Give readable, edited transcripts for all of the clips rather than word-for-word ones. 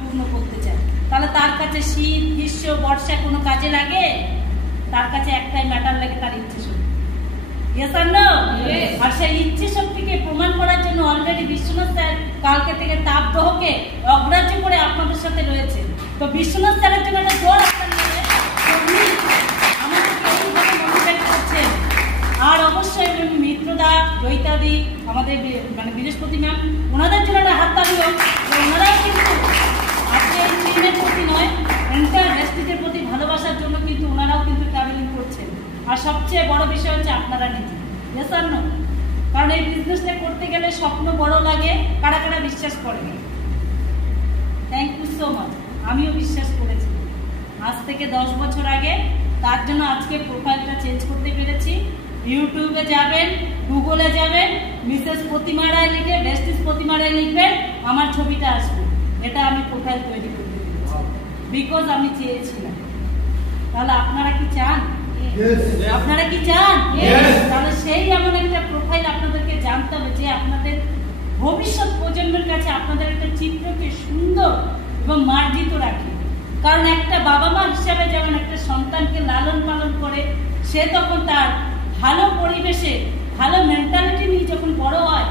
পূর্ণ করতে চায়। তাহলে তার কাছে শীত, গ্রীষ্ম, বর্ষা কোনো কাজে লাগে? তার কাছে একটাই ম্যাটার লাগে, তার ইচ্ছে শক্তি। আর সেই ইচ্ছে শক্তিকে প্রমাণ করার জন্য অলরেডি বিশ্বনাথ স্যার কালকে থেকে তাপদাহকে অগ্রাহ্য করে আপনাদের সাথে রয়েছে। তো বিশ্বনাথ স্যারের জন্য একটা জোর আর অবশ্যই মিত্রদা, জয়িতাদি, আমাদের মানে বৃহস্পতি ম্যাম, ওনাদের জন্য একটা হাততালি হোক। ওনারাও কিন্তু আজকে এই ট্রেনের প্রতি নয়, এন্টার ভেস্টিজের প্রতি ভালোবাসার জন্য কিন্তু ওনারাও কিন্তু ট্রাভেলিং করছেন। আর সবচেয়ে বড় বিষয় হচ্ছে আপনারা নিজে। ইয়েস আর নো? কারণ এই বিজনেসটা করতে গেলে স্বপ্ন বড় লাগে, কারা কারা বিশ্বাস করে? Thank you so much. আমিও বিশ্বাস করেছি আজ থেকে 10 বছর আগে। তার জন্য আজকে প্রোফাইলটা চেঞ্জ করতে পেরেছি। ইউটিউবে যাবেন, গুগলে যাবেন, মিসেস প্রতিমা রায় লিখে, ভেস্টিজ প্রতিমা রায় লিখবেন, আমার ছবিটা আসবে। এটা আমি প্রোফাইল তৈরি করতে পেরেছি বিকজ আমি চেয়েছিলাম। তাহলে আপনারা কি চান? আপনারা কি চান? তাহলে সেই এমন একটা প্রোফাইল আপনাদেরকে জানতে হবে যে আপনাদের ভবিষ্যৎ প্রজন্মের কাছে আপনাদের একটা চিত্রকে সুন্দর এবং মার্জিত রাখে। কারণ একটা বাবা মা হিসাবে যেমন একটা সন্তানকে লালন পালন করে, সে তখন তার ভালো পরিবেশে ভালো মেন্টালিটি নিয়ে যখন বড় হয়,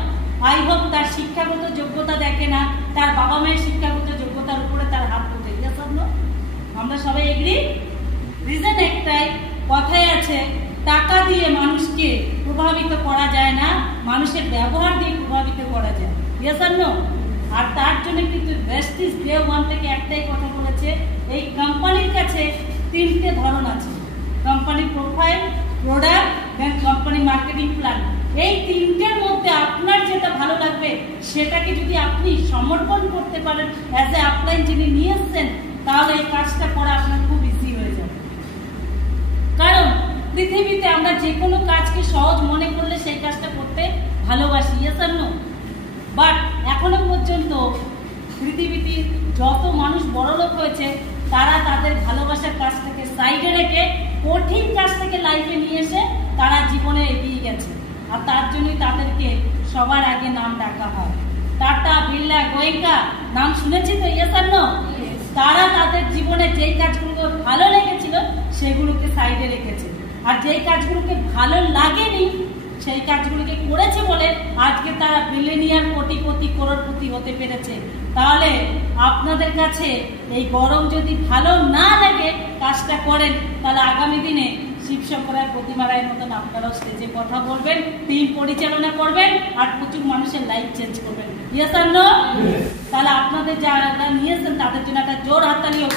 আই হোপ তার শিক্ষাগত যোগ্যতা দেখে না, তার বাবা মায়ের শিক্ষাগত যোগ্যতার উপরে তার হাত উঠে। আমরা সবাই এগ্রি? রিজন একটাই, কথায় আছে টাকা দিয়ে মানুষকে প্রভাবিত করা যায় না, মানুষের ব্যবহার দিয়ে প্রভাবিত করা যায়। ইয়েস আর নো? আর তার জন্য কিন্তু ভেস্টিজ ডে 1 থেকে একটাই কথা বলেছে, এই কোম্পানির কাছে 3টে ধরন আছে: কোম্পানি প্রোফাইল, প্রোডাক্ট এবং কোম্পানি মার্কেটিং প্ল্যান। এই 3টের মধ্যে আপনার যেটা ভালো লাগবে সেটাকে যদি আপনি সমর্পণ করতে পারেন অ্যাজ এ আপলাইন যিনি নিয়ে এসছেন, তাহলে এই কাজটা করা আপনার খুব ইজি হয়ে যাবে। কারণ পৃথিবীতে আমরা যে কোনো কাজকে সহজ মনে করলে সেই কাজটা করতে ভালোবাসি। Yes R no? বাট এখনো পর্যন্ত পৃথিবীতে যত মানুষ বড়লোক হয়েছে, তারা তাদের ভালোবাসার কাজটাকে সাইডে রেখে কঠিন কাজটাকে লাইফে নিয়ে এসে তারা জীবনে এগিয়ে গেছে। আর তার জন্যই তাদেরকে সবার আগে নাম ডাকা হয়। টাটা, বিড়লা, গোয়েঙ্কা নাম শুনেছি তো? ইয়েস আর নো? তারা তাদের জীবনে যেই কাজগুলো ভালো লেগেছিল সেগুলোকে সাইডে রেখেছে, আর যেই কাজগুলোকে ভালো লাগেনি সেই কাজগুলোকে করেছে বলে আজকে তারা বিলিয়নিয়ার, কোটিপতি, করোড়পতি হতে পেরেছে। তাহলে আপনাদের কাছে এই গরম যদি ভালো না লাগে কাজটা করেন, তাহলে আগামী দিনে শিবশঙ্কর রায়, প্রতিমা রায়ের মতন আপনারাও স্টেজে কথা বলবেন, টিম পরিচালনা করবেন, আর প্রচুর মানুষের লাইফ চেঞ্জ করবেন। ইয়েস আর নো? তাহলে আপনাদের যারা নিয়েছেন তাদের জন্য একটা জোর হাততালি হোক।